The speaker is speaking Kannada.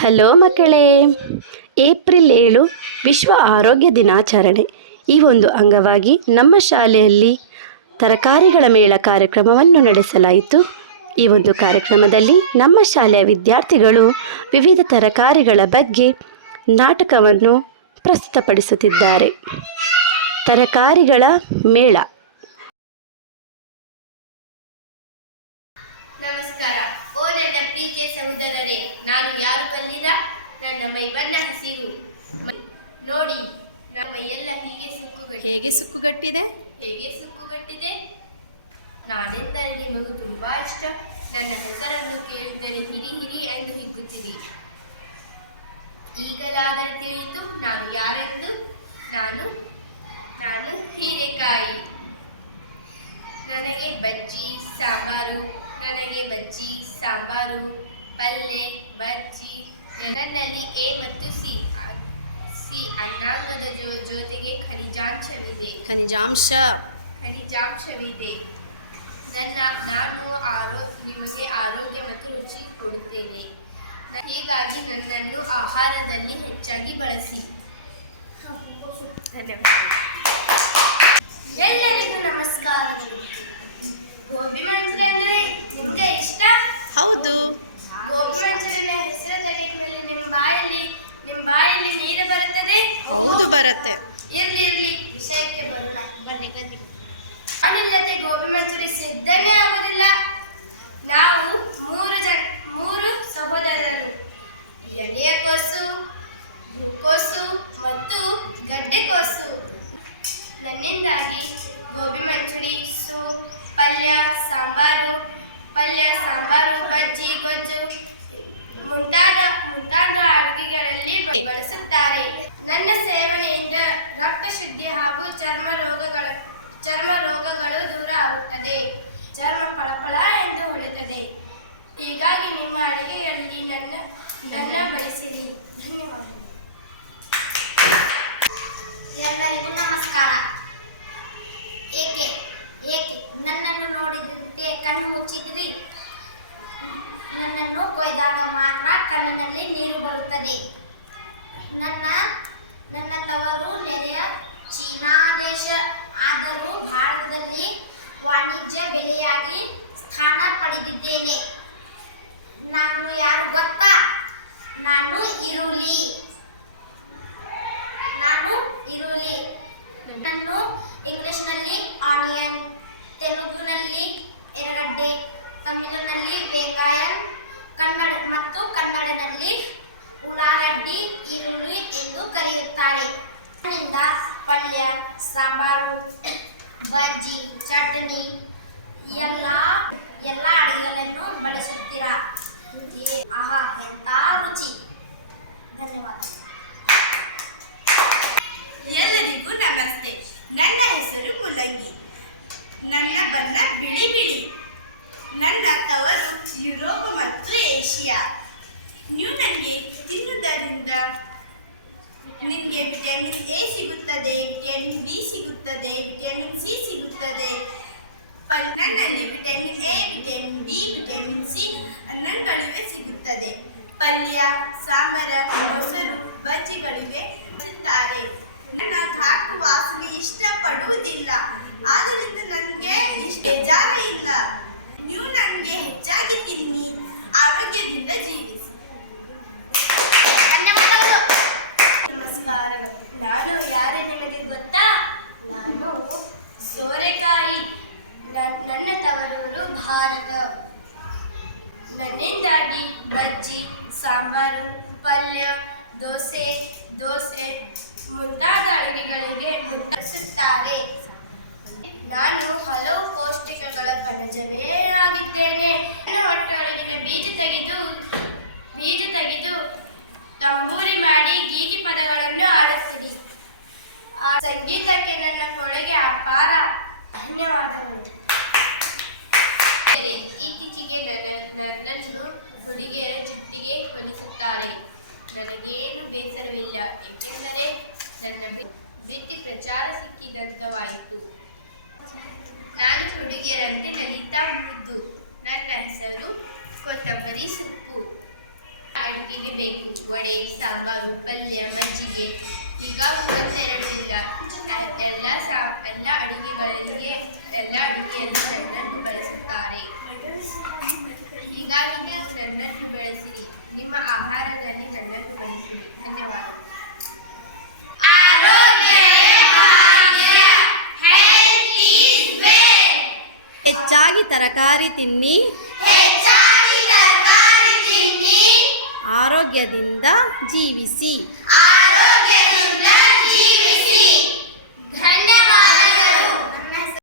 ಹಲೋ ಮಕ್ಕಳೇ. ಏಪ್ರಿಲ್ ಏಳು, ವಿಶ್ವ ಆರೋಗ್ಯ ದಿನಾಚರಣೆ. ಈ ಒಂದು ಅಂಗವಾಗಿ ನಮ್ಮ ಶಾಲೆಯಲ್ಲಿ ತರಕಾರಿಗಳ ಮೇಳ ಕಾರ್ಯಕ್ರಮವನ್ನು ನಡೆಸಲಾಯಿತು. ಈ ಒಂದು ಕಾರ್ಯಕ್ರಮದಲ್ಲಿ ನಮ್ಮ ಶಾಲೆಯ ವಿದ್ಯಾರ್ಥಿಗಳು ವಿವಿಧ ತರಕಾರಿಗಳ ಬಗ್ಗೆ ನಾಟಕವನ್ನು ಪ್ರಸ್ತುತಪಡಿಸುತ್ತಿದ್ದಾರೆ. ತರಕಾರಿಗಳ ಮೇಳ. ಮೈ ಹಸಿರು. ನೋಡಿ ನಮ್ಮ ಎಲ್ಲ ಹೀಗೆ ಸುಕ್ಕು ಹೇಗೆ ಸುಕ್ಕುಗಟ್ಟಿದೆ? ಹೇಗೆ ಸುಕ್ಕುಗಟ್ಟಿದೆ? ನಾನೆಂದರೆ ನಿಮಗೂ ತುಂಬಾ ಇಷ್ಟ. ನನ್ನ ಹೆಸರನ್ನು ಕೇಳಿದರೆ ಹಿರಿ ಹಿರಿ ಎಂದು ಹಿಗ್ಗುತ್ತೀರಿ. ಈಗಲಾದರೆ ತಿಳಿದು ನಾನು ಯಾರೆಂದು? ನಾನು ನಾನು ಹೀರೆಕಾಯಿ. ಖನಿಜಾಂಶ ಖನಿಜಾಂಶವಿದೆ ನನ್ನ ನಾನು ಆರೋಗ್ಯ ನಿಮಗೆ ಆರೋಗ್ಯ ಮತ್ತು ರುಚಿ ಕೊಡುತ್ತೇನೆ. ಹೀಗಾಗಿ ನನ್ನನ್ನು ಆಹಾರದಲ್ಲಿ ಹೆಚ್ಚಾಗಿ ಬಳಸಿ. ಧನ್ಯವಾದ ಎಲ್ಲರಿಗೂ ನಮಸ್ಕಾರಗಳು. ನಿಮಗೆ ವಿಟಮಿನ್ ಎ ಸಿಗುತ್ತದೆ, ವಿಟಮಿನ್ ಬಿ ಸಿಗುತ್ತದೆ, ವಿಟಮಿನ್ ಸಿ ಸಿಗುತ್ತದೆ. ಪಲ್ನಲ್ಲಿ vitamin A, vitamin B, vitamin C ಹನ್ನೊಂದು ಸಿಗುತ್ತದೆ. ಪಲ್ಯ, ಸಾಂಬಾರ, ಮೊಸರು ಬಜ್ಜಿಗಳಿಗೆ ಸಿಗುತ್ತಾರೆ. ನನ್ನ ಸಾಕು ವಾಸನೆ ಇಷ್ಟಪಡುವುದಿಲ್ಲ. ಸಂಗೀತಕ್ಕೆ ನನ್ನ ಕೊಡುಗೆ ಅಪಾರ ಧನ್ಯವಾದಗಳು. ತರಕಾರಿ ತಿನ್ನಿ. ಆರೋಗ್ಯದಿಂದ ಜೀವಿಸಿ.